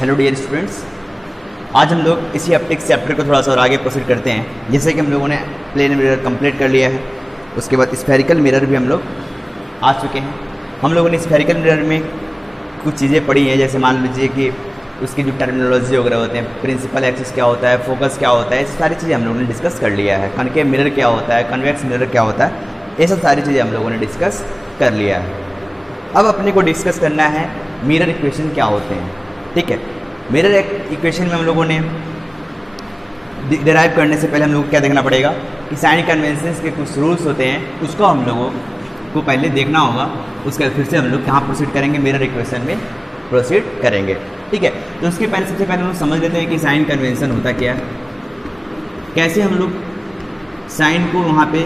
Hello dear students, आज हम लोग इसी ऑप्टिक्स चैप्टर को थोड़ा सा और आगे प्रोसीड करते हैं। जैसे कि हम लोगों ने प्लेन मिरर कंप्लीट कर लिया है, उसके बाद स्फेरिकल मिरर भी हम लोग आ चुके हैं। हम लोगों ने स्फेरिकल मिरर में कुछ चीज़ें पढ़ी हैं, जैसे मान लीजिए कि उसकी जो टर्मिनोलॉजी वगैरह होते हैं, प्रिंसिपल एक्सिस क्या होता है, फोकस क्या होता है, ये सारी चीज़ें हम लोगों ने डिस्कस कर लिया है। कनकेव मिरर क्या होता है, कन्वेक्स मिरर क्या होता है, ये सब सारी चीज़ें हम लोगों ने डिस्कस कर लिया है। अब अपने को डिस्कस करना है मिरर इक्वेशन क्या होते हैं। ठीक है, मिरर इक्वेशन में हम लोगों ने डिराइव करने से पहले हम लोग को क्या देखना पड़ेगा कि साइन कन्वेंशंस के कुछ रूल्स होते हैं, उसको हम लोगों को पहले देखना होगा। उसके बाद फिर से हम लोग कहाँ प्रोसीड करेंगे, मिरर इक्वेशन में प्रोसीड करेंगे। ठीक है, तो उसके पहले सबसे पहले हम लोग समझ लेते हैं कि साइन कन्वेंशन होता क्या है, कैसे हम लोग साइन को वहाँ पे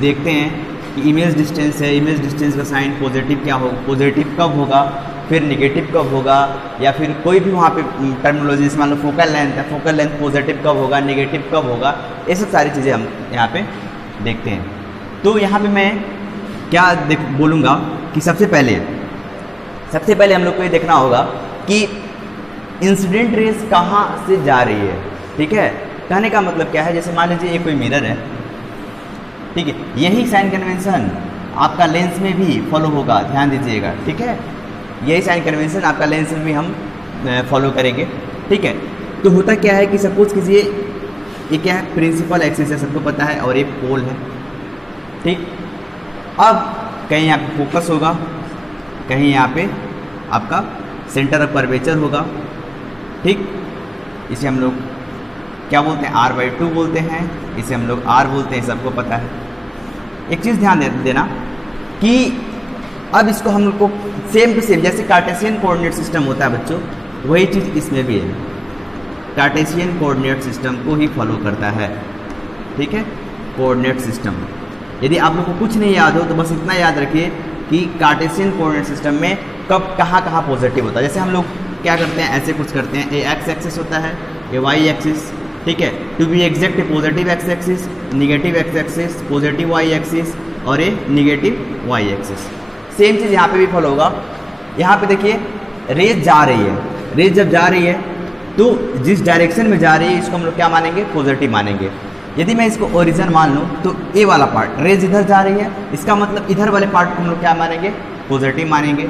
देखते हैं कि इमेज डिस्टेंस है, इमेज डिस्टेंस का साइन पॉजिटिव क्या हो, पॉजिटिव कब होगा, फिर निगेटिव कब होगा, या फिर कोई भी वहाँ पे टर्मिनोलॉजी जैसे मान लो फोकल लेंथ है, फोकल लेंथ पॉजिटिव कब होगा, निगेटिव कब होगा, ये सब सारी चीज़ें हम यहाँ पे देखते हैं। तो यहाँ पे मैं क्या बोलूँगा कि सबसे पहले हम लोग को ये देखना होगा कि इंसिडेंट रेस कहाँ से जा रही है। ठीक है, कहने का मतलब क्या है, जैसे मान लीजिए ये कोई मिरर है, ठीक है, यही साइन कन्वेंशन आपका लेंस में भी फॉलो होगा, ध्यान दीजिएगा। ठीक है, यही साइन कन्वेंशन आपका लेंस में भी हम फॉलो करेंगे। ठीक है, तो होता क्या है कि सपोज कीजिए ये क्या है, प्रिंसिपल एक्सिस है, सबको पता है, और ये पोल है। ठीक, अब कहीं यहाँ पे फोकस होगा, कहीं यहाँ पे आपका सेंटर ऑफ कर्वेचर होगा। ठीक, इसे हम लोग क्या बोलते हैं, r/2 बोलते हैं, इसे हम लोग r बोलते हैं, सबको पता है। एक चीज़ ध्यान देना कि अब इसको हम लोग को सेम टू सेम जैसे कार्टेशियन कोऑर्डिनेट सिस्टम होता है बच्चों, वही चीज़ इसमें भी है, कार्टेशियन कोऑर्डिनेट सिस्टम को ही फॉलो करता है। ठीक है, कोऑर्डिनेट सिस्टम। यदि आप लोग को कुछ नहीं याद हो तो बस इतना याद रखिए कि कार्टेशियन कोऑर्डिनेट सिस्टम में कब कहाँ पॉजिटिव होता है। जैसे हम लोग क्या करते हैं, ऐसे कुछ करते हैं, ये एक्स एक्सिस होता है, ये वाई एक्सिस। ठीक है, to be exact positive X axis, negative X axis, positive Y axis, और ये निगेटिव वाई एक्सिस। सेम चीज़ यहाँ पे भी फॉलो होगा। यहाँ पे देखिए रेज जा रही है, रेज जब जा रही है तो जिस डायरेक्शन में जा रही है इसको हम लोग क्या मानेंगे, पॉजिटिव मानेंगे। यदि मैं इसको ओरिजिन मान लूँ तो ए वाला पार्ट, रेज इधर जा रही है, इसका मतलब इधर वाले पार्ट को हम लोग क्या मानेंगे, पॉजिटिव मानेंगे।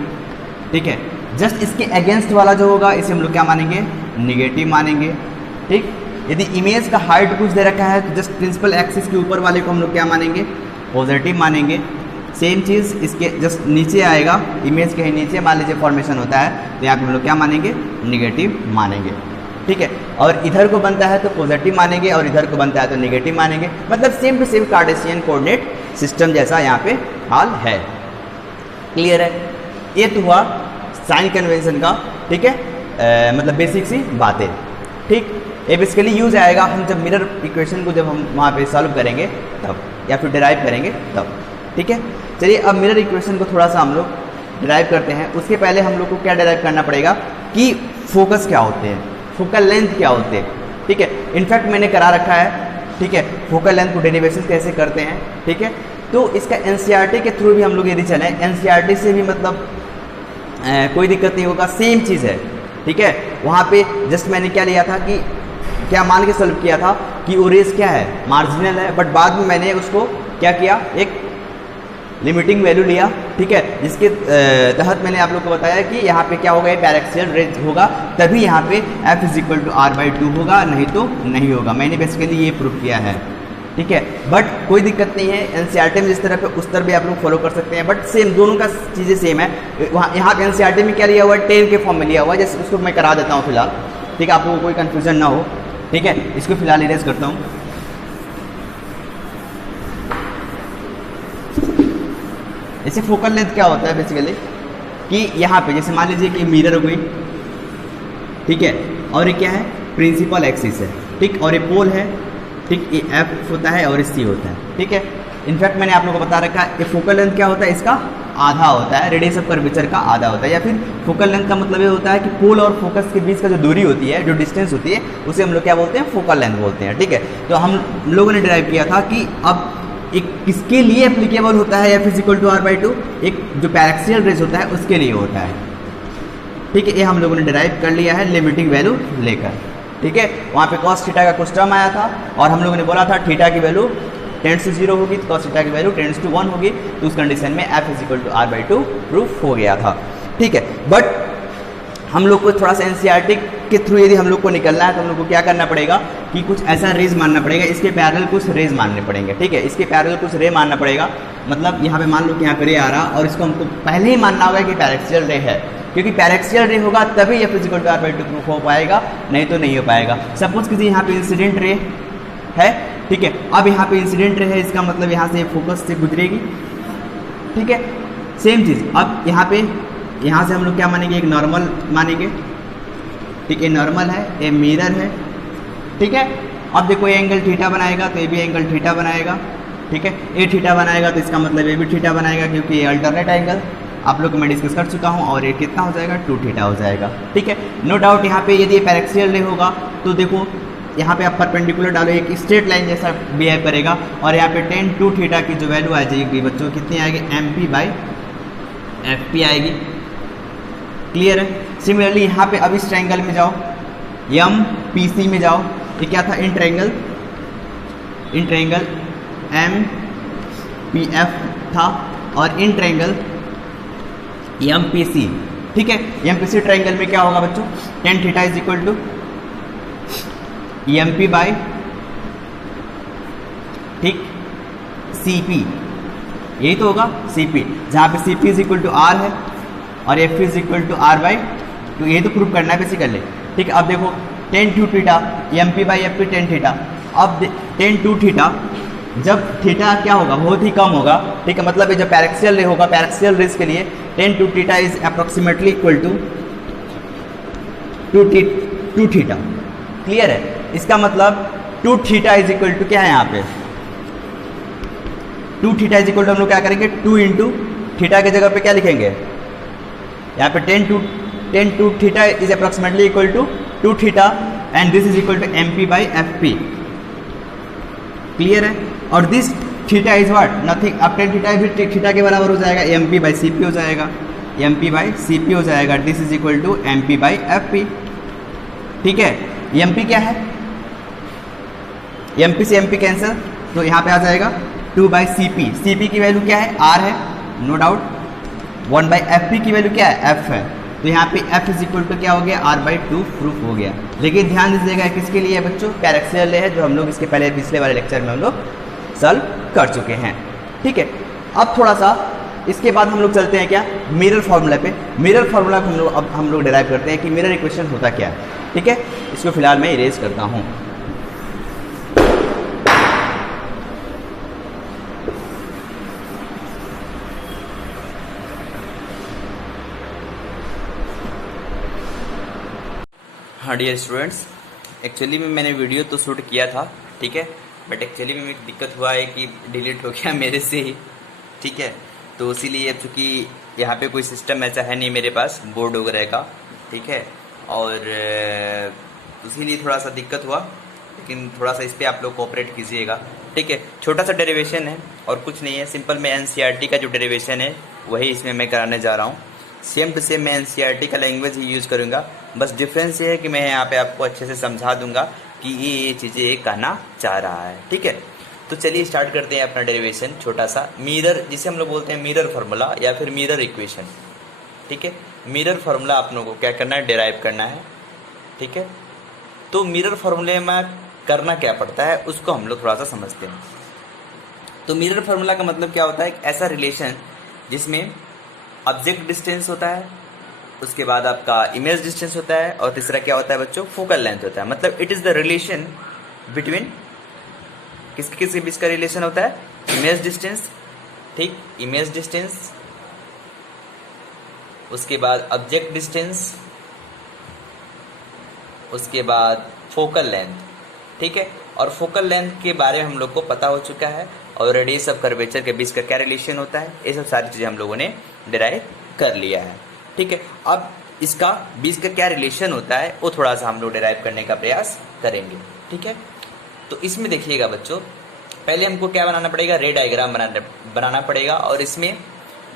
ठीक है, जस्ट इसके अगेंस्ट वाला जो होगा इसे हम लोग क्या मानेंगे, निगेटिव मानेंगे। ठीक, यदि इमेज का हाइट कुछ दे रखा है तो जस्ट प्रिंसिपल एक्सिस के ऊपर वाले को हम लोग क्या मानेंगे, पॉजिटिव मानेंगे। सेम चीज़ इसके जस्ट नीचे आएगा, इमेज के ही नीचे मान लीजिए फॉर्मेशन होता है, तो यहाँ पे हम लोग क्या मानेंगे, निगेटिव मानेंगे। ठीक है, और इधर को बनता है तो पॉजिटिव मानेंगे, और इधर को बनता है तो निगेटिव मानेंगे। मतलब same to same cartesian coordinate system जैसा यहाँ पे हाल है। क्लियर है, ये तो हुआ साइन कन्वेंशन का। ठीक है, मतलब बेसिक सी बातें। ठीक, ये बेसिकली यूज आएगा हम जब मिरर इक्वेशन को जब हम वहाँ पे सॉल्व करेंगे तब, या फिर डिराइव करेंगे तब। ठीक है, चलिए अब मिरर इक्वेशन को थोड़ा सा हम लोग डिराइव करते हैं। उसके पहले हम लोग को क्या डिराइव करना पड़ेगा कि फोकस क्या होते हैं, फोकल लेंथ क्या होते हैं। ठीक है, इनफैक्ट मैंने करा रखा है। ठीक है, फोकल लेंथ को डेरिवेशन कैसे करते हैं। ठीक है, तो इसका एनसीईआरटी के थ्रू भी हम लोग यदि चलें, एनसीईआरटी से भी मतलब कोई दिक्कत नहीं होगा, सेम चीज़ है। ठीक है, वहाँ पे जस्ट मैंने क्या लिया था कि क्या मान के सॉल्व किया था कि वो रेस क्या है, मार्जिनल है, बट बाद में मैंने उसको क्या किया, एक लिमिटिंग वैल्यू लिया। ठीक है, जिसके तहत मैंने आप लोग को बताया कि यहाँ पे क्या होगा, ये पैरेक्सियल रेज होगा, तभी यहाँ पे f = r/2 होगा, नहीं तो नहीं होगा। मैंने बेसिकली ये प्रूव किया है। ठीक है, बट कोई दिक्कत नहीं है, एनसीईआरटी में जिस तरह पे उस तरह भी आप लोग फॉलो कर सकते हैं, बट सेम दोनों का चीज़ें सेम है। वहाँ यहाँ पे एनसीईआरटी में क्या लिया हुआ है, 10 के फॉर्म में लिया हुआ है, जैसे उसको मैं करा देता हूँ फिलहाल। ठीक है, आपको कोई कन्फ्यूजन ना हो। ठीक है, इसको फिलहाल इरेज करता हूँ। जैसे फोकल लेंथ क्या होता है बेसिकली कि यहाँ पे जैसे मान लीजिए कि मिरर हो गई, ठीक है, और ये क्या है, प्रिंसिपल एक्सिस है। ठीक, और ये पोल है। ठीक, ये एफ होता है और ये सी होता है। ठीक है, इनफैक्ट मैंने आप लोगों को बता रखा है, ये फोकल लेंथ क्या होता है, इसका आधा होता है, रेडियस ऑफ कर्वेचर का आधा होता है। या फिर फोकल लेंथ का मतलब ये होता है कि पोल और फोकस के बीच का जो दूरी होती है, जो डिस्टेंस होती है, उसे हम लोग क्या बोलते हैं, फोकल लेंथ बोलते हैं। ठीक है, तो हम लोगों ने डिराइव किया था कि अब एक किसके लिए एप्लीकेबल होता है f = r/2, एक जो पैरेक्सियल रेज होता है उसके लिए होता है। ठीक है, ये हम लोगों ने डिराइव कर लिया है लिमिटिंग वैल्यू लेकर। ठीक है, वहाँ पे cos थीटा का कुछ टर्म आया था और हम लोगों ने बोला था थीटा की वैल्यू टेंड्स टू 0 होगी तो cos थीटा की वैल्यू टेंड्स टू 1 होगी, तो उस कंडीशन में f is equal to r/2 proof हो गया था। ठीक है, बट हम लोग को थोड़ा सा एनसीईआरटी के थ्रू यदि हम लोग को निकलना है तो हम लोग को क्या करना पड़ेगा कि कुछ ऐसा रेज मानना पड़ेगा, इसके पैरेलल कुछ रेज मानने पड़ेंगे। ठीक है, इसके पैरेलल कुछ रे मानना पड़ेगा, मतलब यहाँ पे मान लो कि यहाँ पे रे आ रहा और इसको हमको पहले ही मानना होगा कि पैरेक्सियल रे है, क्योंकि पैरेक्सियल रे होगा तभी f is equal to r/2 proof हो पाएगा, नहीं तो नहीं हो पाएगा। सपोज किसी यहाँ पे इंसिडेंट रे है, ठीक है, अब यहाँ पे इंसिडेंट रे है, इसका मतलब यहाँ से फोकस से गुजरेगी। ठीक है, सेम चीज़ अब यहाँ से हम लोग क्या मानेंगे, एक नॉर्मल मानेंगे। ठीक है, नॉर्मल है, ये मिरर है। ठीक है, अब देखो ये एंगल थीटा बनाएगा तो ये भी एंगल थीटा बनाएगा। ठीक है, ये थीटा बनाएगा तो इसका मतलब ये भी थीटा बनाएगा, क्योंकि ये अल्टरनेट एंगल आप लोग को मैं डिस्कस कर चुका हूँ, और ये कितना हो जाएगा 2 थीटा हो जाएगा। ठीक है, नो डाउट यहाँ पे यदि ये पैरेक्सियल रे होगा तो देखो यहाँ पे आप परपेंडिकुलर डालो, एक स्ट्रेट लाइन जैसा बिहेव करेगा, और यहाँ पे tan 2 थीटा की जो वैल्यू आ जाएगी बच्चों कितनी आएगी, mp/fp आएगी। क्लियर है। सिमिलरली यहाँ पे अब इस ट्रायंगल में जाओ, MPC में जाओ, ये क्या था, इन ट्रायंगल MPF था, और इन ट्रायंगल MPC। ठीक है, MPC ट्रायंगल में क्या होगा बच्चों, tan theta is equal to mp/, ठीक, CP, यही तो होगा CP, जहाँ पे CP is equal to R है और f is equal to r/2, यही तो प्रूव करना है बेसिकली। ठीक है, अब देखो tan 2 theta mp/fp tan theta, अब tan 2 थीटा जब थीटा क्या होगा, बहुत ही कम होगा। ठीक है, मतलब ये जब पैरेक्सियल रे होगा, पैरेक्सियल रेस के लिए tan 2 theta is approximately equal to 2 theta. Clear है, इसका मतलब 2 थीटा इज इक्वल टू क्या है, यहाँ पे 2 थीटा इज इक्वल टू हम लोग क्या करेंगे, 2 इंटू थीटा के जगह पे क्या लिखेंगे, यहाँ पे tan 2 theta is approximately equal to 2 theta and this is equal to mp/fp। Clear है, और this theta is what, nothing, अब tan थीटा भी थीटा के बराबर हो जाएगा, mp/cp हो जाएगा, mp/cp हो जाएगा, this is equal to mp/fp। ठीक है, mp क्या है, mp से mp कैंसिल, तो यहाँ पे आ जाएगा 2/cp, cp की वैल्यू क्या है, r है, नो डाउट, 1/fp की वैल्यू क्या है, f है, तो यहाँ पे f इज इक्वल टू क्या हो गया, r/2 प्रूफ हो गया। लेकिन ध्यान दीजिएगा किसके लिए बच्चों, पैरेक्सियल रे है, जो हम लोग इसके पहले पिछले वाले लेक्चर में हम लोग सॉल्व कर चुके हैं। ठीक है, अब थोड़ा सा इसके बाद हम लोग चलते हैं क्या, मिरर फार्मूला पे। मिरर फार्मूला हम लोग डिराइव करते हैं कि मिरर इक्वेशन होता क्या है। ठीक है, इसको फिलहाल मैं इरेज करता हूँ। हाँ डियर स्टूडेंट्स, एक्चुअली में मैंने वीडियो तो शूट किया था, ठीक है, बट एक्चुअली में एक दिक्कत हुआ है कि डिलीट हो गया मेरे से ही। ठीक है, तो इसीलिए अब चूँकि यहाँ पे कोई सिस्टम ऐसा है नहीं मेरे पास बोर्ड वगैरह का, ठीक है, और इसीलिए थोड़ा सा दिक्कत हुआ, लेकिन थोड़ा सा इस पर आप लोग कोऑपरेट कीजिएगा। ठीक है, छोटा सा डेरिवेशन है और कुछ नहीं है, सिंपल मैं एनसीईआरटी का जो डेरिवेशन है वही इसमें मैं कराने जा रहा हूँ। सेम टू सेम मैं एनसीईआरटी का लैंग्वेज ही यूज़ करूँगा, बस डिफरेंस ये है कि मैं यहाँ पे आपको अच्छे से समझा दूंगा कि ये चीज़ें कहना चाह रहा है। ठीक है, तो चलिए स्टार्ट करते हैं अपना डेरिवेशन छोटा सा। मिरर, जिसे हम लोग बोलते हैं मिरर फार्मूला या फिर मिरर इक्वेशन। ठीक है, मिरर फार्मूला आप लोगों को क्या करना है, डेराइव करना है। ठीक है, तो मिरर फार्मूले में करना क्या पड़ता है उसको हम लोग थोड़ा सा समझते हैं। तो मिरर फार्मूला का मतलब क्या होता है, एक ऐसा रिलेशन जिसमें ऑब्जेक्ट डिस्टेंस होता है, उसके बाद आपका इमेज डिस्टेंस होता है, और तीसरा क्या होता है बच्चों, फोकल लेंथ होता है। मतलब it is the relation between, किसके बीच का रिलेशन होता है, इमेज डिस्टेंस, ठीक, इमेज डिस्टेंस, उसके बाद ऑब्जेक्ट डिस्टेंस, उसके बाद फोकल लेंथ। ठीक है, और फोकल लेंथ के बारे में हम लोग को पता हो चुका है, और रेडियस ऑफ कर्वेचर के बीच का क्या रिलेशन होता है, ये सब सारी चीज़ें हम लोगों ने डिराइव कर लिया है। ठीक है, अब इसका बीच का क्या रिलेशन होता है वो थोड़ा सा हम लोग डिराइव करने का प्रयास करेंगे। ठीक है, तो इसमें देखिएगा बच्चों, पहले हमको क्या बनाना पड़ेगा, रे डायग्राम बनाना पड़ेगा, और इसमें,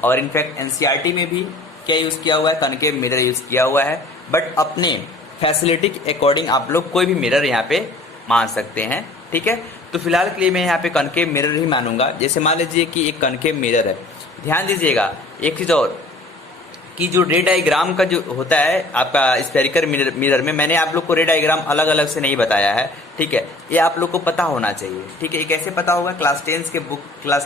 और इनफैक्ट एनसीईआरटी में भी क्या यूज़ किया हुआ है, कनकेव मिरर यूज़ किया हुआ है। बट अपने फैसिलिटी के अकॉर्डिंग आप लोग कोई भी मिरर यहाँ पे मान सकते हैं, ठीक है। तो फिलहाल के लिए मैं यहाँ पे कनकेव मिरर ही मानूंगा। जैसे मान लीजिए कि एक कनकेव मिरर है, ध्यान दीजिएगा एक चीज़ और कि जो रे डायग्राम का जो होता है आपका स्फेरिकल मिरर में, मैंने आप लोग को रे डायग्राम अलग अलग से नहीं बताया है, ठीक है। ये आप लोग को पता होना चाहिए, ठीक है। ये कैसे पता होगा, क्लास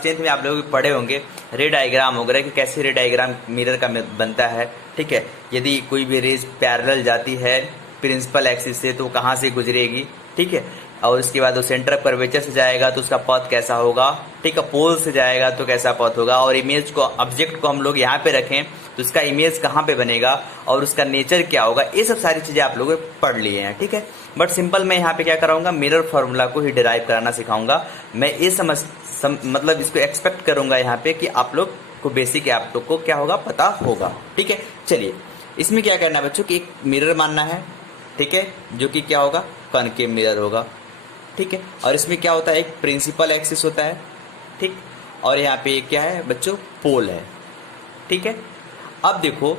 10 में आप लोग पढ़े होंगे रे डायग्राम वगैरह कि कैसे रे डायग्राम मिरर का बनता है, ठीक है। यदि कोई भी रेज पैरेलल जाती है प्रिंसिपल एक्सिस से तो कहाँ से गुजरेगी, ठीक है। और उसके बाद वो सेंटर ऑफ कर्वेचर से जाएगा तो उसका पथ कैसा होगा, ठीक है। पोल से जाएगा तो कैसा पथ होगा, और इमेज को, ऑब्जेक्ट को हम लोग यहाँ पे रखें तो उसका इमेज कहाँ पे बनेगा और उसका नेचर क्या होगा, ये सब सारी चीज़ें आप लोग पढ़ लिए हैं, ठीक है। बट सिंपल मैं यहाँ पे क्या कराऊंगा, मिरर फार्मूला को ही डिराइव कराना सिखाऊंगा। मैं ये मतलब इसको एक्सपेक्ट करूंगा यहाँ पे कि आप लोग को बेसिक आप लोग को क्या होगा पता होगा, ठीक है। चलिए इसमें क्या करना है बच्चों कि एक मिरर मानना है, ठीक है, जो कि क्या होगा कनकेव मिरर होगा, ठीक है। और इसमें क्या होता है, एक प्रिंसिपल एक्सिस होता है, ठीक, और यहाँ पे क्या है बच्चों, पोल है, ठीक है। अब देखो,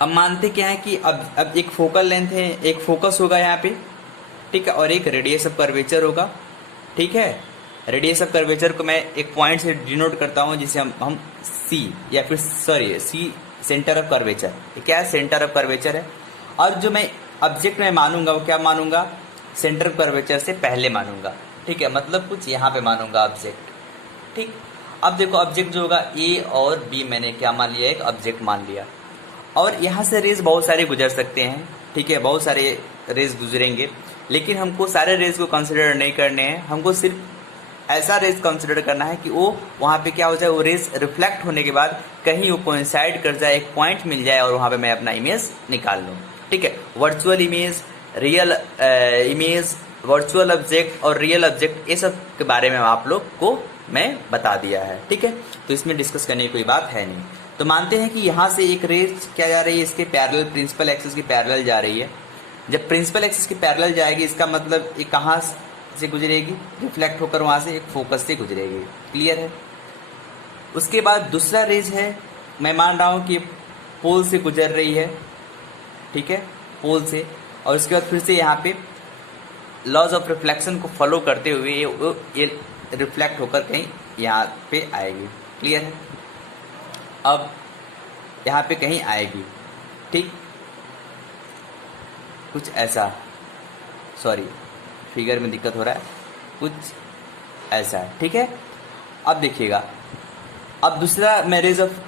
अब मानते क्या है कि अब एक फोकल लेंथ है, एक फोकस होगा यहाँ पे, ठीक है, और एक रेडियस ऑफ कर्वेचर होगा, ठीक है। रेडियस ऑफ कर्वेचर को मैं एक पॉइंट से डिनोट करता हूँ जिसे हम सी या फिर sorry C center of curvature, क्या है, सेंटर ऑफ कर्वेचर है। और जो मैं ऑब्जेक्ट में मानूंगा वो क्या मानूंगा, सेंटर ऑफ कर्वेचर से पहले मानूंगा, ठीक है, मतलब कुछ यहाँ पे मानूंगा ऑब्जेक्ट, ठीक। अब देखो ऑब्जेक्ट जो होगा ए और बी, मैंने क्या मान लिया, एक ऑब्जेक्ट मान लिया, और यहाँ से रेज बहुत सारे गुजर सकते हैं, ठीक है, बहुत सारे रेज गुजरेंगे, लेकिन हमको सारे रेज को कंसिडर नहीं करने हैं। हमको सिर्फ ऐसा रेज कंसिडर करना है कि वो वहाँ पे क्या हो जाए, वो रेज रिफ्लेक्ट होने के बाद कहीं वो कोइंसाइड कर जाए, एक पॉइंट मिल जाए और वहाँ पे मैं अपना इमेज निकाल लूँ, ठीक है। Virtual image, real image, virtual object और रियल ऑब्जेक्ट, ये सब के बारे में आप लोग को मैं बता दिया है, ठीक है। तो इसमें डिस्कस करने की कोई बात है नहीं। तो मानते हैं कि यहाँ से एक रेज क्या जा रही है, इसके पैरेलल, प्रिंसिपल एक्सिस की पैरेलल जा रही है। जब प्रिंसिपल एक्सिस की पैरेलल जाएगी, इसका मतलब ये कहाँ से गुजरेगी, रिफ्लेक्ट होकर वहाँ से एक फोकस से गुजरेगी, क्लियर है। उसके बाद दूसरा रेज है, मैं मान रहा हूँ कि पोल से गुजर रही है, ठीक है, पोल से, और उसके बाद फिर से यहाँ पे लॉज ऑफ रिफ्लेक्शन को फॉलो करते हुए ये रिफ्लेक्ट होकर कहीं यहाँ पे आएगी, क्लियर है। अब यहाँ पे कहीं आएगी, ठीक, कुछ ऐसा, सॉरी फिगर में दिक्कत हो रहा है, कुछ ऐसा है, ठीक है। अब देखिएगा, अब दूसरा रेज ऑफ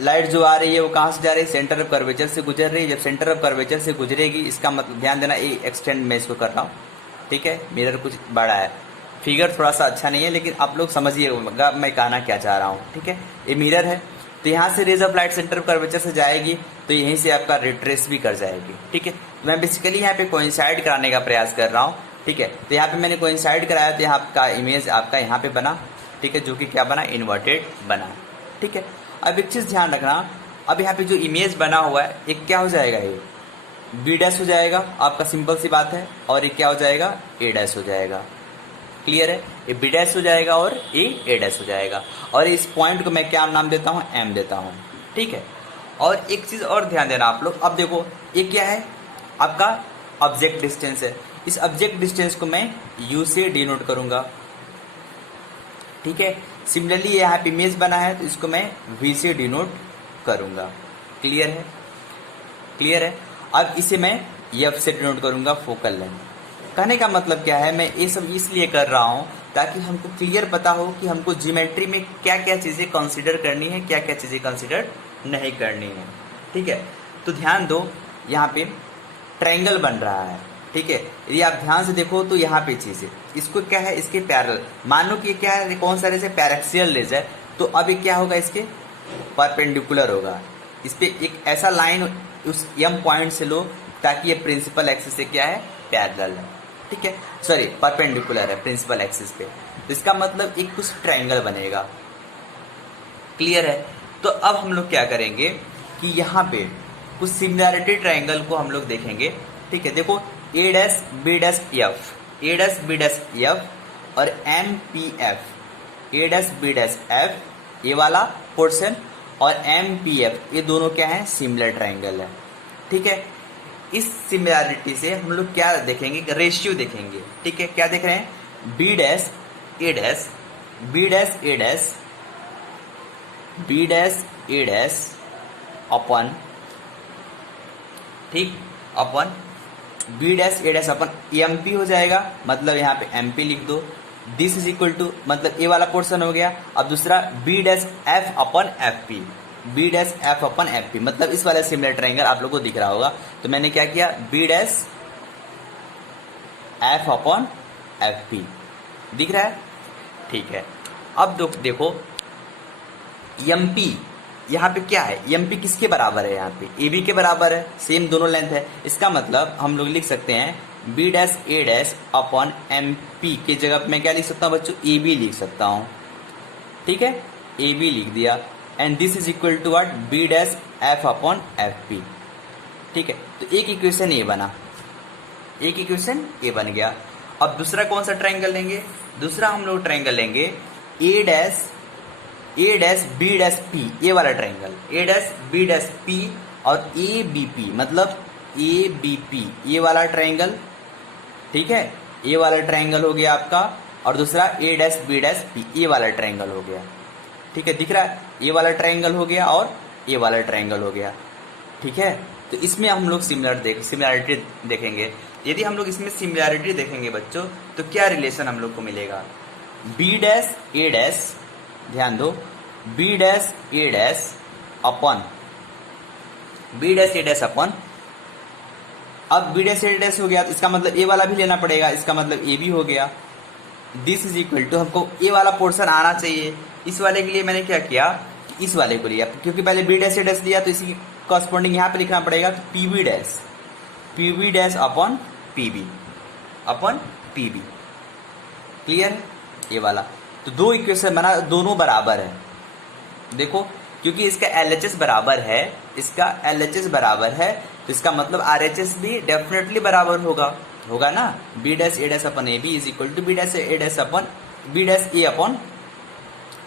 लाइट जो आ रही है वो कहाँ से जा रही है, सेंटर ऑफ कर्वेचर से गुजर रही है। जब सेंटर ऑफ कर्वेचर से गुजरेगी, इसका मतलब ध्यान देना, ये एक्सटेंड मैं इसको कर रहा हूँ, ठीक है। मिरर कुछ बड़ा है, फिगर थोड़ा सा अच्छा नहीं है, लेकिन आप लोग समझिएगा मैं कहना क्या चाह रहा हूँ, ठीक है। ये मिरर है, तो यहाँ से rays of light center of curvature से जाएगी तो यहीं से आपका रिट्रेस भी कर जाएगी, ठीक है। मैं बेसिकली यहाँ पे कोइंसाइड कराने का प्रयास कर रहा हूँ, ठीक है। तो यहाँ पे मैंने कोइंसाइड कराया तो यहाँ आपका इमेज आपका यहाँ पे बना, ठीक है, जो कि क्या बना, इन्वर्टेड बना, ठीक है। अब एक चीज़ ध्यान रखना, अब यहाँ पे जो इमेज बना हुआ है एक क्या हो जाएगा, ये बी डैश हो जाएगा, आपका सिंपल सी बात है, और ये क्या हो जाएगा, ए डैश हो जाएगा, क्लियर है। ये बी डैश हो जाएगा और ए डैश हो जाएगा, और इस पॉइंट को मैं क्या नाम देता हूँ, एम देता हूँ, ठीक है। और एक चीज़ और ध्यान देना आप लोग, अब देखो ये क्या है, आपका ऑब्जेक्ट डिस्टेंस है। इस ऑब्जेक्ट डिस्टेंस को मैं यू से डिनोट करूँगा, ठीक है। सिमिलरली यहाँ पे इमेज बना है तो इसको मैं वी से डिनोट करूँगा, क्लियर है, क्लियर है। अब इसे मैं एफ से डिनोट करूँगा, फोकल लेंथ। कहने का मतलब क्या है, मैं ये सब इसलिए कर रहा हूँ ताकि हमको क्लियर पता हो कि हमको ज्योमेट्री में क्या क्या चीज़ें कंसीडर करनी है, क्या क्या चीज़ें कंसीडर नहीं करनी है, ठीक है। तो ध्यान दो, यहाँ पे ट्रायंगल बन रहा है, ठीक है। यदि आप ध्यान से देखो तो यहाँ पे चीज़ है, इसको क्या है, इसके पैरेलल, मानो कि क्या है, कौन सा रेज है, पैरेक्सियल रेज है, तो अब ये क्या होगा, इसके परपेंडिकुलर होगा। इस पे एक ऐसा लाइन उस एम पॉइंट से लो ताकि ये प्रिंसिपल एक्सिस से क्या है, पैरेलल है, ठीक है, सॉरी परपेंडिकुलर है प्रिंसिपल एक्सिस पे। तो इसका मतलब एक कुछ ट्रायंगल बनेगा, क्लियर है। तो अब हम लोग क्या करेंगे कि यहाँ पे कुछ सिमिलैरिटी ट्रायंगल को हम लोग देखेंगे, ठीक है। देखो ए डैश बी डैश एफ, ए डैश बी डैश एफ और एम पी एफ, ए डैश बी डैश एफ ये वाला पोर्शन, और एम पी एफ ये दोनों क्या है, सिमिलर ट्राइंगल है। ठीक है, इस सिमिलैरिटी से हम लोग क्या देखेंगे, रेशियो देखेंगे। ठीक है, क्या देख रहे हैं, B dash A dash, B dash A dash, B dash A dash अपन, ठीक, अपन B dash A dash upon M P हो जाएगा, मतलब यहाँ पे एम पी लिख दो। दिस इज इक्वल टू, मतलब ए वाला पोर्शन हो गया। अब दूसरा बी डैश एफ अपन F P, B dash F अपन एफ पी, मतलब इस वाले सिमिलर ट्राइंगल आप लोगों को दिख रहा होगा। तो मैंने क्या किया, बी डैश एफ अपन एफ पी दिख रहा है। ठीक है, अब देखो एम पी यहाँ पे क्या है, एम पी किसके बराबर है, यहाँ पे ए बी के बराबर है, सेम दोनों लेंथ है। इसका मतलब हम लोग लिख सकते हैं B dash A dash upon M P की जगह पे मैं क्या लिख सकता हूँ बच्चों, ए बी लिख सकता हूँ। ठीक है, ए बी लिख दिया, and this is equal to what, B dash F upon F P. ठीक है, तो एक इक्वेशन ए बना, एक इक्वेशन ए बन गया। अब दूसरा कौन सा ट्राइंगल लेंगे, दूसरा हम लोग ट्राइंगल लेंगे ए डैश बी डैश पी, ये वाला ट्राइंगल, ए डैश बी डैश पी और ए बी पी, मतलब ए बी पी ये वाला ट्राइंगल। ठीक है, ये वाला ट्राइंगल हो गया आपका, और दूसरा ए डैश बी डैश पी ये वाला ट्राइंगल हो गया। ठीक है, दिख रहा है, ये वाला ट्राइंगल हो गया और ये वाला ट्राइंगल हो गया। ठीक है, तो इसमें हम लोग सिमिलैरिटी देखेंगे। यदि हम लोग इसमें सिमिलैरिटी देखेंगे बच्चों, तो क्या रिलेशन हम लोग को मिलेगा, बी डैश ए डैश, ध्यान दो, B dash A dash upon, B dash A dash अपन, अब बी डैश ए डैश हो गया तो इसका मतलब ए वाला भी लेना पड़ेगा, इसका मतलब ए बी हो गया। दिस इज इक्वल टू, हमको ए वाला पोर्शन आना चाहिए, इस वाले के लिए मैंने क्या किया, इस वाले को लिया, क्योंकि पहले बी डैश ए डैश लिया तो इसी कॉरस्पॉन्डिंग यहाँ पे लिखना पड़ेगा, तो P B dash upon P B, upon P B. Clear है ये वाला, तो दो इक्वेशन बना, दोनों बराबर है। देखो, क्योंकि इसका LHS बराबर है, इसका LHS बराबर है, तो इसका मतलब RHS भी डेफिनेटली बराबर होगा ना। B dash A dash upon A B is equal to B dash A dash upon B dash A upon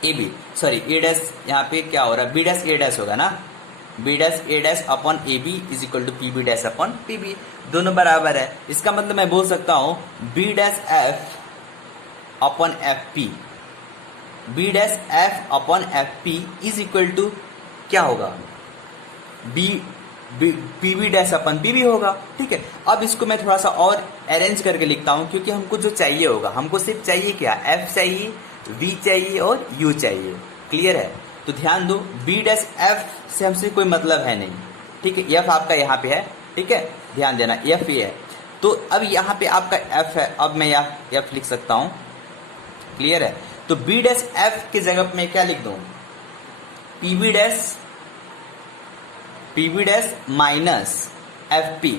A B, sorry A dash यहाँ पे क्या हो रहा है, बी डैश ए डैश होगा ना, B dash A dash upon A B is equal to P B dash upon P B, दोनों बराबर है। इसका मतलब मैं बोल सकता हूँ B dash F upon F P, B dash F upon F P is equal to क्या होगा, पी बी डैश अपन पी बी होगा। ठीक है, अब इसको मैं थोड़ा सा और अरेंज करके लिखता हूँ, क्योंकि हमको जो चाहिए होगा, हमको सिर्फ चाहिए क्या, एफ चाहिए, वी चाहिए और यू चाहिए। क्लियर है, तो ध्यान दो, बी डैश एफ से हमसे कोई मतलब है नहीं। ठीक है, एफ आपका यहाँ पे है, ठीक है, ध्यान देना, एफ ये है, तो अब यहाँ पे आपका एफ है, अब मैं यहाँ एफ लिख सकता हूँ। क्लियर है, तो बी डैश एफ की जगह पे मैं क्या लिख दूं, P B dash minus F P,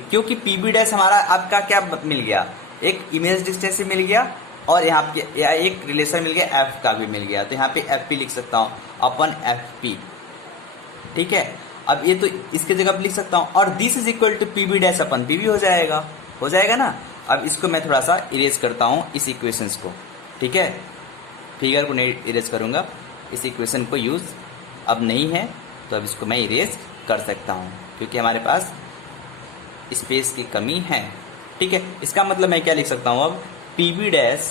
क्योंकि पी बी डैश हमारा आपका क्या मिल गया, एक इमेज डिस्टेंस मिल गया और यहाँ पे एक रिलेशन मिल गया, एफ का भी मिल गया, तो यहाँ पे एफ पी लिख सकता हूँ अपन एफ पी। ठीक है, अब ये तो इसके जगह पे लिख सकता हूँ, और this is equal to P B dash upon P B हो जाएगा ना। अब इसको मैं थोड़ा सा इरेज करता हूँ, इस इक्वेशंस को। ठीक है, फिगर को नहीं इरेज करूँगा, इस इक्वेशन को यूज़ अब नहीं है, तो अब इसको मैं इरेज कर सकता हूँ, क्योंकि हमारे पास स्पेस की कमी है। ठीक है, इसका मतलब मैं क्या लिख सकता हूँ अब, P B dash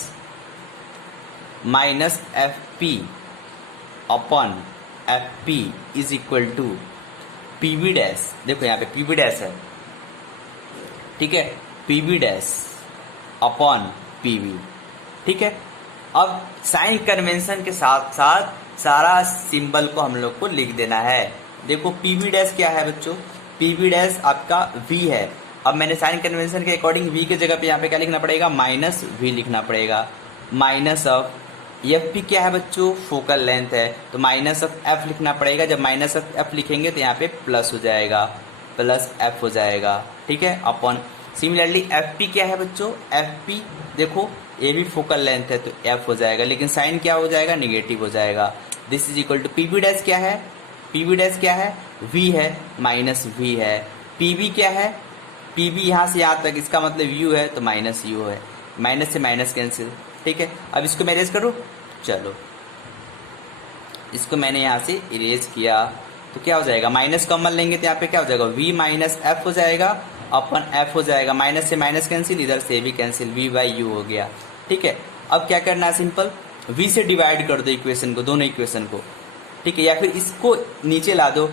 minus F P upon F P is equal to P B dash, देखो यहाँ पे पी बी डैश है, ठीक है, P B dash upon P B. ठीक है, अब साइन कन्वेंशन के साथ साथ सारा सिंबल को हम लोग को लिख देना है। देखो पी बी डैश क्या है बच्चों, पी बी डैश आपका v है। अब मैंने साइन कन्वेंशन के अकॉर्डिंग v के जगह पे यहाँ पे क्या लिखना पड़ेगा, माइनस v लिखना पड़ेगा, माइनस ऑफ एफ पी क्या है बच्चों, फोकल लेंथ है, तो माइनस ऑफ एफ लिखना पड़ेगा। जब माइनस ऑफ एफ लिखेंगे तो यहाँ पे प्लस हो जाएगा, प्लस एफ हो जाएगा। ठीक है, अपॉन सिमिलरली एफ पी क्या है बच्चों, एफ पी देखो ये भी फोकल लेंथ है तो एफ हो जाएगा, लेकिन साइन क्या हो जाएगा, निगेटिव हो जाएगा। This is equal to P B dash क्या है, पी बी डैश क्या है, v है, माइनस v है। पी बी क्या है, पी बी यहाँ से यहाँ तक, इसका मतलब u है तो माइनस u है, माइनस से माइनस कैंसिल। ठीक है, अब इसको मैं इरेज करूँ, चलो इसको मैंने यहाँ से इरेज किया तो क्या हो जाएगा, माइनस कॉमन लेंगे तो यहाँ पे क्या हो जाएगा, v माइनस एफ हो जाएगा अपन एफ हो जाएगा, माइनस से माइनस कैंसिल, इधर से भी कैंसिल, v बाई यू हो गया। ठीक है, अब क्या करना है, सिंपल v से डिवाइड कर दो इक्वेशन को, दोनों इक्वेशन को। ठीक है, या फिर इसको नीचे ला दो,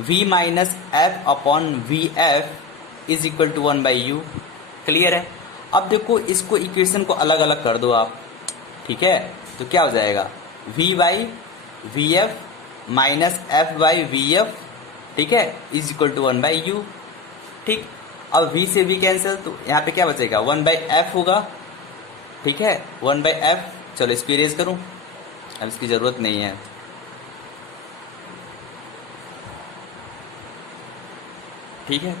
v minus F upon V F is equal to 1 by U. Clear है। अब देखो इसको इक्वेशन को अलग अलग कर दो आप। ठीक है, तो क्या हो जाएगा, v by V F minus F by V F, ठीक है, is equal to 1 by U. ठीक, अब v से v कैंसिल, तो यहाँ पे क्या बचेगा, 1 बाई एफ होगा। ठीक है, 1 बाई एफ। चलो इसको इरेज करूं, अब इसकी जरूरत नहीं है। ठीक है,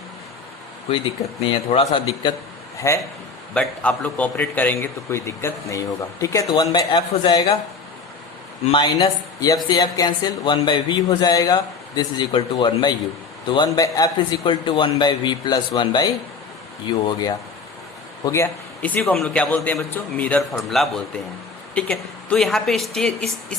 कोई दिक्कत नहीं है, थोड़ा सा दिक्कत है बट आप लोग कोऑपरेट करेंगे तो कोई दिक्कत नहीं होगा। ठीक है, तो 1 बाई एफ हो जाएगा, माइनस एफ से एफ कैंसिल, 1 बाई वी हो जाएगा, this is equal to 1 by U. तो 1 by F is equal to 1 by V plus 1 by U हो गया। हो गया, इसी को हम लोग क्या बोलते हैं बच्चों, मिरर फॉर्मूला बोलते हैं। ठीक है, तो यहाँ पे इस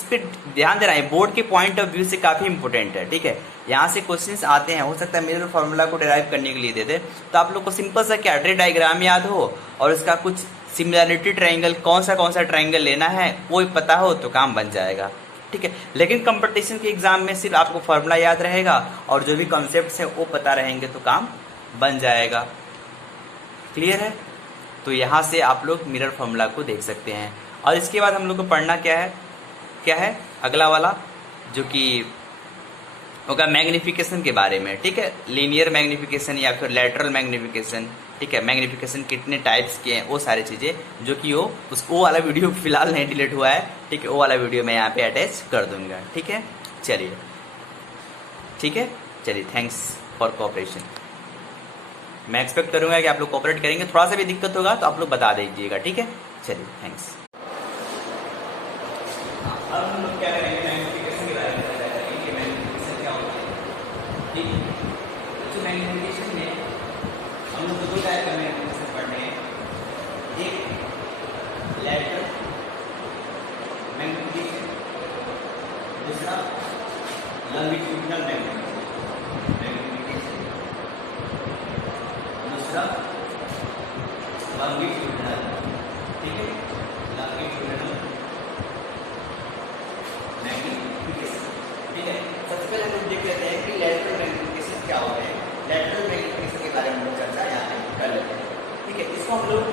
पे ध्यान देना है, बोर्ड के पॉइंट ऑफ व्यू से काफी इंपॉर्टेंट है। ठीक है, यहाँ से क्वेश्चंस आते हैं, हो सकता है मिरर फॉर्मूला को डिराइव करने के लिए दे दे, तो आप लोग को सिंपल सा क्या ट्री डायग्राम याद हो और उसका कुछ सिमिलरिटी ट्राइंगल, कौन सा ट्राइंगल लेना है वो पता हो तो काम बन जाएगा। ठीक है, लेकिन कंपटीशन के एग्जाम में सिर्फ आपको फॉर्मूला याद रहेगा और जो भी कॉन्सेप्ट्स है वो पता रहेंगे तो काम बन जाएगा। क्लियर है, तो यहाँ से आप लोग मिरर फॉर्मूला को देख सकते हैं। और इसके बाद हम लोग को पढ़ना क्या है अगला वाला, जो कि होगा मैग्निफिकेशन के बारे में। ठीक है, लीनियर मैग्निफिकेशन या फिर लैटरल मैग्निफिकेशन। ठीक है, मैग्निफिकेशन कितने टाइप्स के हैं वो सारी चीज़ें, जो कि वो वाला वीडियो फिलहाल नहीं डिलीट हुआ है। ठीक है, वो वाला वीडियो मैं यहाँ पे अटैच कर दूंगा। ठीक है, चलिए थैंक्स फॉर कोऑपरेशन। मैं एक्सपेक्ट करूंगा कि आप लोग कोऑपरेट करेंगे, थोड़ा सा भी दिक्कत होगा तो आप लोग बता दीजिएगा। ठीक है, चलिए थैंक्स। अब हम लोग क्या करेंगे, मैग्निफिकेशन के बारे में पता करेंगे कि मैग्निफिकेशन क्या होता है। ठीक है, तो मैग्निफिकेशन में हम लोग दो टाइप का मैग्निफिकेशन पढ़ने हैं, एक लैटरल मैग्निफिकेशन, दूसरा लॉन्गिट्यूडिनल मैग्निफिकेशन, दूसरा लॉन्गिट्यूडिनल। ठीक है, लॉन्गिट्यूडिनल मैग्निफिकेशन। ठीक है, सबसे पहले हम लोग देख लेते हैं कि लैटरल मैग्निफिकेशन क्या होता है। लैटरल मैग्निफिकेशन के बारे में हम लोग चर्चा यहाँ पे कर लेते हैं। ठीक है, इसको हम लोग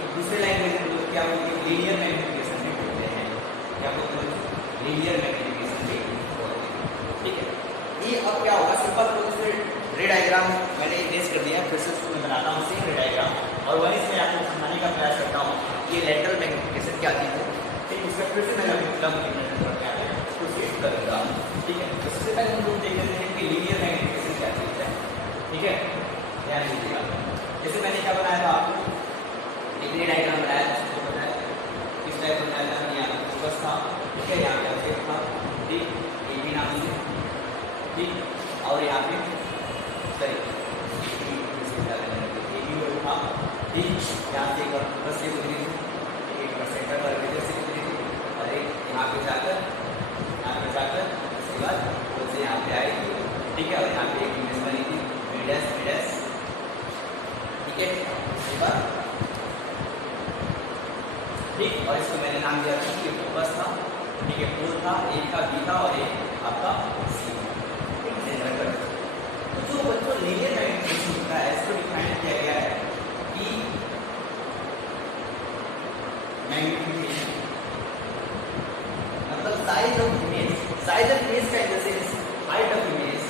एक दूसरे लैंग्वेज में लोग क्या बोलते हैं, लीनियर मैग्निफिकेशन भी बोलते हैं। क्या बोलते हैं, लीनियर मैग्निफिकेशन भी बोलते हैं। ठीक है, ये अब क्या होगा, सिंपल प्रोसेस रे डायग्राम मैंने इरेज कर दिया, फिर से उसको मैं बनाता हूँ सेम रे डायग्राम, और वहीं से मैं आपको समझाने का प्रयास करता हूँ कि लैटरल मैग्निफिकेशन क्या चीज़ है। ठीक, उसका फिर से मैं करूँगा। ठीक है, तो सबसे पहले हम लोग देख लेते हैं कि लीनियर मैग्निफिकेशन क्या चीज़ है। ठीक है, ध्यान दीजिएगा। जैसे मैंने क्या बनाया था, आपको एक रे डायग्राम बनाया था, उसको बताया किस टाइप का बनाया था, यहाँ फोकस था। ठीक है, यहाँ पे ऑब्जेक्ट था, ठीक, ए बी नाम से। ठीक, और यहाँ पे सही था। ठीक, यहाँ से एक बस से गुजरी थी, एक सेंटर पर से गुजरी थी, और एक यहाँ पे जाकर उसके बाद से यहाँ पे आई थी। ठीक है, और यहाँ पे एक इमेज बनी थी, मिडस। ठीक है, उसके बाद ठीक, और इसको मैंने नाम दिया था कि फोकस था। ठीक है, फोर था, एक का बी था और एक आपका सी। तो जो बच्चों लीनियर मैग्निफिकेशन होता है, इसको डिफाइन किया गया है कि मैग्निफिकेशन मतलब साइज ऑफ इमेज का in the sense height of image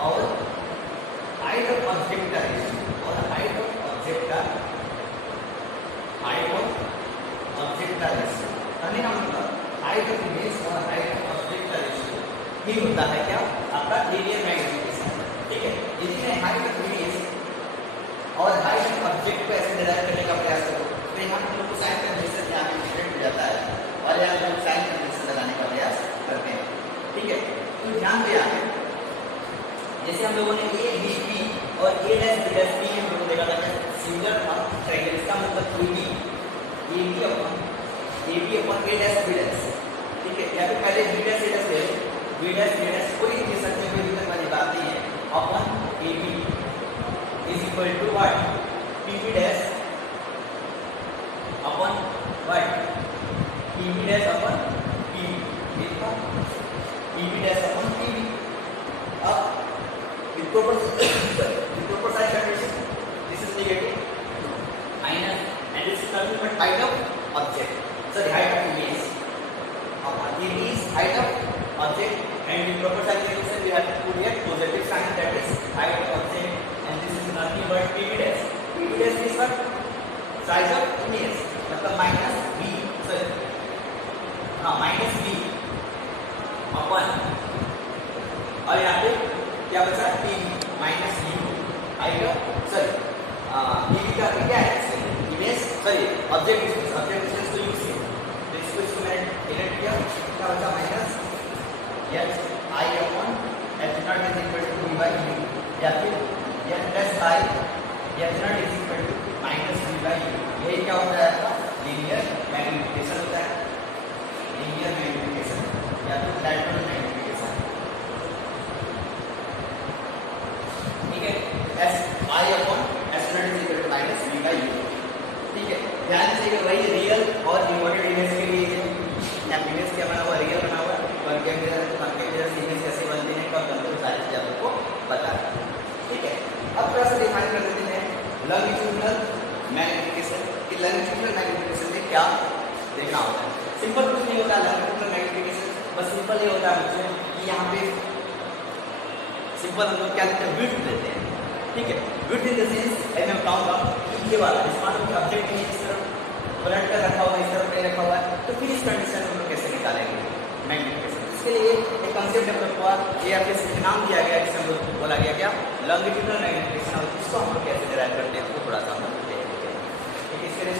और हाइट ऑफ ऑब्जेक्ट का रेशियो, और हाइट ऑफ ऑब्जेक्ट का रेशियो। कहने का मतलब हाइट ऑफ इमेज और हाइट ऑफ ऑब्जेक्ट का रेशियो ही होता है क्या, आपका लीनियर मैग्निफिकेशन। ठीक है, यदि मैं हाइट ऑफ इमेज और हाइट ऑफ ऑब्जेक्ट को ऐसे डिराइव करने का प्रयास करो तो यहाँ हम लोग को साइन कन्वेंशन यहाँ पे डिफरेंट हो जाता है, और यहाँ पे हम साइन कन्वेंशन लगाने का प्रयास करते हैं। ठीक है, तो ध्यान दे यहाँ पे जैसे हम लोगों ने ए बी पी और ए डैश बी डैश पी हम लोगों ने देखा था सिंगल था ट्रायंगल, इसका मतलब A B upon A dash B dash, ठीक है, या फिर पहले बी डैश ए डैश ले लो, बी डैश ए डैश कोई भी ले सकते हैं, कोई दिक्कत वाली बात नहीं है, अपन A B is equal to what P B dash अपन what P B dash upon P B, P B dash upon P B. अब with proper sign condition, this is negative minus and this is nothing but height of object, sorry height of image, it is height of object and with proper sign condition we have to put here positive sign, that is height of object, and this is nothing but pb dash, pb dash is what size of image, मतलब minus b, sorry minus b upon, और यहाँ पे क्या बचा P minus U आएगा, sorry P का क्या है इमेज, सॉरी ऑब्जेक्ट डिस्टेंस को यूज किया, तो इसको मैंने डिलीट किया, क्या बचा minus H I upon H not is equal to V by U, या फिर H plus I H not is equal to minus V by U. यही क्या होता है आपका लीनियर मैग्निफिकेशन होता है, लीनियर मैग्निफिकेशन या फिर लैटरल मैग्निफिकेशन, ठीक है, S I upon S not is equal to minus V by U, ठीक है। ध्यान से वही रियल और इन्वर्टेड इमेज के लिए इमेज क्या बना हुआ, रियल बना हुआ, कॉन्केव मिरर इमेज कैसे बनते हैं, कब बनते हैं, सारी चीजें आपको पता है, ठीक है। अब थोड़ा सा डिफाइन कर देते हैं लॉन्गिट्यूडिनल मैग्निफिकेशन, कि लॉन्गिट्यूडिनल मैग्निफिकेशन में क्या देखना होता है। सिंपल कुछ नहीं होता लॉन्गिट्यूडिनल मैग्निफिकेशन, बस सिंपल ये होता है बच्चों कि यहाँ पे सिंपल हम लोग क्या देते हैं, विड्थ देते हैं, ठीक है। विड्थ इन द सेंस मैं बताऊंगा कि ये वाला इस मान लो कि ऑब्जेक्ट है इस तरफ पलट कर रखा हुआ है, इस तरफ नहीं रखा हुआ है, तो फिर इस कंडीशन में हम लोग कैसे निकालेंगे मैग्निफिकेशन। इसके लिए एक कंसेप्ट डेवलप हुआ, ये आपके नाम दिया गया, जिसमें हम लोग बोला गया क्या लॉन्गिट्यूडिनल मैग्निफिकेशन, और इसको हम लोग कैसे डिराइव करते हैं उसको थोड़ा सा हम लोग देखते हैं, ठीक है। इसके लिए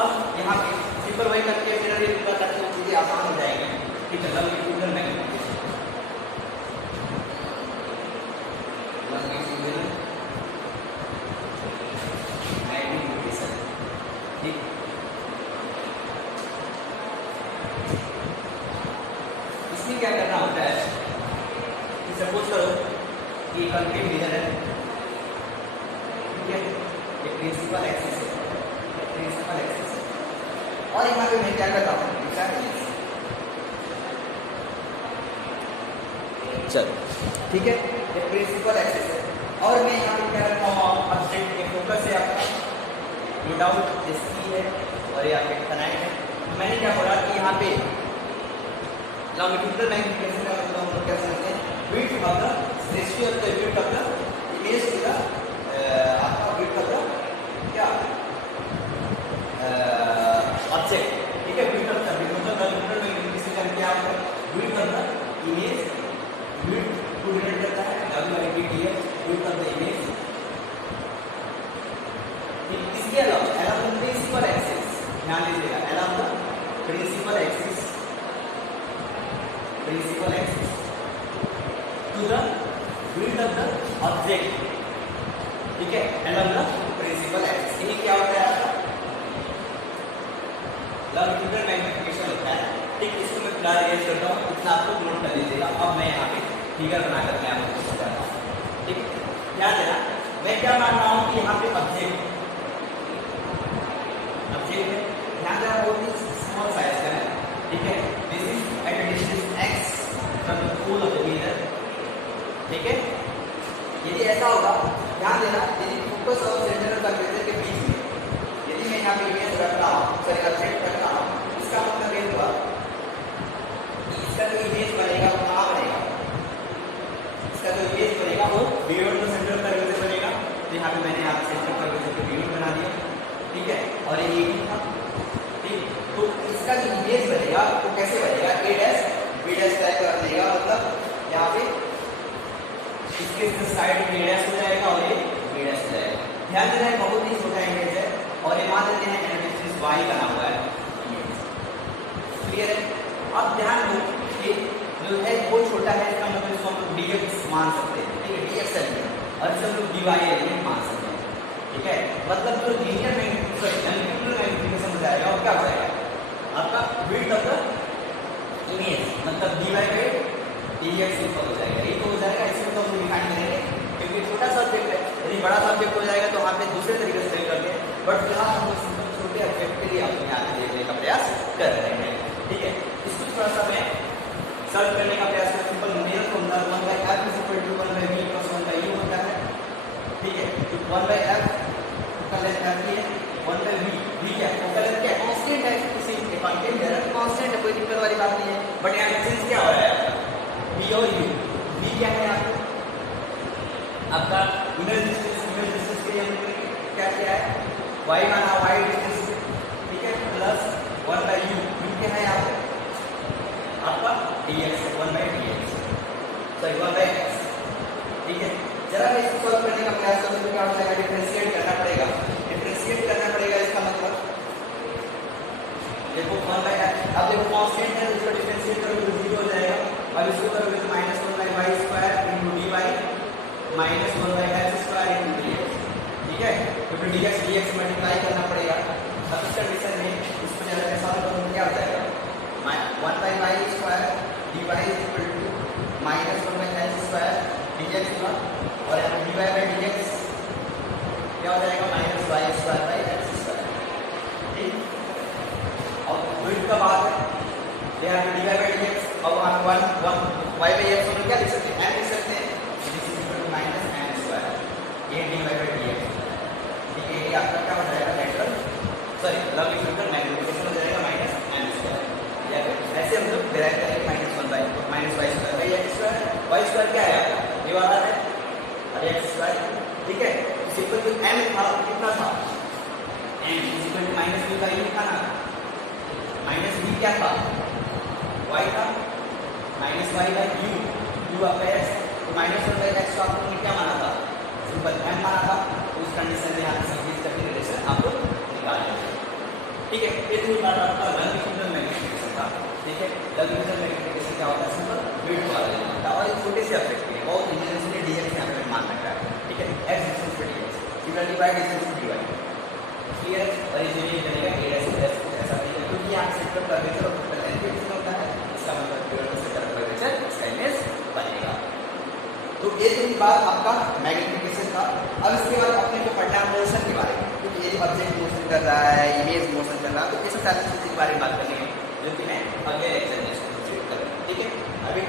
अब यहाँ पे सिंपल वही करके फिर ये पूरा करके चीजें आसान हो जाएंगी, ठीक है। लॉन्गिट्यूडिनल मैग्निफिकेशन, लॉन्गिट्यूडिनल मैग्निफिकेशन, ठीक। इसमें क्या करना होता है कि सपोज करो कि कॉन्केव मिरर है, ठीक है, ये प्रिंसिपल एक्सिस है, प्रिंसिपल एक्सिस, और यहाँ पे मैं क्या करता हूँ चलो, ठीक है, ये प्रिंसिपल एक्सिस है, और मैं यहाँ पे क्या रखता हूँ ऑब्जेक्ट के फोकस है आपका नो डाउट इसकी है, और ये आपके कनाइट है। मैंने क्या बोला कि यहाँ पे लॉन्गिट्यूडिनल मैग्निफिकेशन का मतलब हम लोग क्या समझते हैं, width of the ratio of the width of the image to the आपका विड्थ ऑफ द क्या ऑब्जेक्ट, ठीक है। विड्थ ऑफ द मतलब लॉन्गिट्यूडिनल मैग्निफिकेशन क्या होता है, width of the image, width को डिनोट करता है WIDT, width of the image, इसके अलावा along the principal axis, ध्यान दीजिएगा along the principal axis to the width of the object, ठीक है, along the principal axis। ये क्या होता है आपका लॉन्गिट्यूडिनल मैग्निफिकेशन होता है, ठीक। इसको मैं फिलहाल रेज करता हूँ, इतना आपको नोट कर लीजिएगा। अब मैं यहाँ पे फिगर बनाकर मैं आपको समझाता हूँ, ठीक है। ध्यान देना, मैं क्या मान रहा हूँ कि यहाँ पे ऑब्जेक्ट है, ध्यान देना बहुत ही स्मॉल साइज का है, ठीक है। This is at a distance x from the pole of the mirror, ठीक है। यदि ऐसा होगा, ध्यान देना, यदि फोकस और सेंटर ऑफ कर्वेचर के बीच में यदि मैं यहाँ पे इमेज रख रहा हूँ, सॉरी ऑब्जेक्ट रख रहा हूँ, इसका मतलब ये हुआ कि इसका जो इमेज बनेगा वो कहाँ बनेगा, इसका जो इमेज बनेगा वो beyond the centre of curvature बनेगा। तो यहाँ पे मैंने यहाँ सेंटर ऑफ कर्वेचर के बियॉन्ड बना दिया, ठीक है, और ये भी था, ठीक। तो इसका जो इमेज बनेगा वो कैसे बनेगा, ए डैश बी डैश टाइप का बनेगा, मतलब यहाँ पे इसके साइड ए डैश हो जाएगा और ये बी डैश हो जाएगा। ध्यान देना है बहुत ही छोटा इमेज है, और ये मान लेते हैं डिस्टेंस y बना हुआ है, क्लियर है। अब ध्यान दो कि जो है वो छोटा है, इसका मतलब इसको हम dx मान सकते हैं, ठीक है, dx एलिमेंट, और इसे हम लोग dy एलिमेंट मान सकते हैं, ठीक है। मतलब जो लीनियर मैग्नीफिकेशन हो जाएगा और क्या हो जाएगा आपका विड्थ ऑफ द इमेज, मतलब dy बाय dx इक्वल हो जाएगा, ये तो हो जाएगा। इसमें तो हम डिफाइन करेंगे क्योंकि छोटा सा ऑब्जेक्ट है, यदि बड़ा सा ऑब्जेक्ट हो जाएगा तो वहाँ पे दूसरे तरीके से करते हैं, बट फिलहाल हम लोग सिंपल छोटे ऑब्जेक्ट के लिए अपने यहाँ पे देखने का प्रयास कर रहे हैं, ठीक है। इसको थोड़ा सा मैं सॉल्व करने का प्रयास करें। Simple numerical formula 1/f is equal to 1/v plus 1/u होता है, ठीक है। तो 1/f का लेंथ f है, 1/v v क्या है, उसका लेंथ क्या है, कांस्टेंट है, किसी के कांस्टेंट है, कांस्टेंट है, कोई दिक्कत वाली बात नहीं है। बट यहाँ चेंज क्या हो रहा है, v और u, v क्या है आपका इमेज डिस्टेंस के लिए हमने क्या किया है, y माना, y डिस्टेंस, ठीक है, प्लस 1/u, u क्या है आपका dx, 1/dx, सॉरी 1/x, ठीक है। जरा मैं इसको सॉल्व करने का प्रयास करूं तो क्या हो जाएगा, डिफरेंशिएट करना पड़ेगा, डिफरेंशिएट करना पड़ेगा, इसका मतलब देखो 1/x, अब देखो कांस्टेंट है, उसको डिफरेंशिएट करोगे तो 0 हो जाएगा, अब इसको करोगे तो -1/y² * dy minus 1/x² * dx, ठीक है। तो फिर dx मल्टीप्लाई करना पड़ेगा। अब इस कंडीशन में इसको जरा मैं सॉल्व करूं तो क्या हो जाएगा, 1/y² dy -1/x² dx हुआ, और यहाँ पे dy/dx क्या हो जाएगा, -y²/x², ठीक। और विड्थ का बात है, यहाँ पे dy/dx और वहाँ पे 1y/x हम लोग क्या लिख सकते हैं, m लिख सकते हैं, -m², ये dy/dx, ठीक है। ये आपका क्या हो जाएगा, लेटरल सॉरी लॉगिथमिकल मैग्नीफिकेशन हो जाएगा -m², या फिर ऐसे हम लोग डिराइव करेंगे -y²/x², y² क्या है आपका, ये वाला है, और x², ठीक है। सिंपल जो m था कितना था, m -v/u था ना, -v क्या था, y था, -y/u, u आपका x, तो -1/x को आपने क्या माना था, सिंपल m माना था, तो उस कंडीशन में यहाँ पे सीरीज का रिलेशन आप लोग निकाल लेंगे, ठीक है। ये तो बात आपका लॉगिथमिकल मैग्नीफिकेशन था, ठीक है। लॉगिथमिकल मैग्नीफिकेशन क्या होता है, सिंपल विड्थ वाला होता है, और एक छोटे से ऑब्जेक्ट के लिए बहुत इंजीनियरिंग ने dx यहाँ पे मान रखा है, ठीक है, x डिस्टेंस पे dx, सिमिलरली y डिस्टेंस पे dy, क्लियर। और ये जो ये बनेगा a ऐसा नहीं है, क्योंकि यहाँ सेंटर कर्वेचर और टोटल लेंथ कितना होता है, इसका मतलब प्योर सेंटर कर्वेचर इसका इमेज बनेगा। तो ये तो बात आपका मैग्नीफिकेशन का। अब इसके बाद अपने को पढ़ना है मोशन के बारे में, क्योंकि ये ऑब्जेक्ट मोशन कर रहा है, इमेज मोशन कर रहा है, तो ये सब सारी चीज़ों के बारे में बात करनी है, जो कि मैं अगले लेक्चर में इसको करूँगा, ठीक है। अभी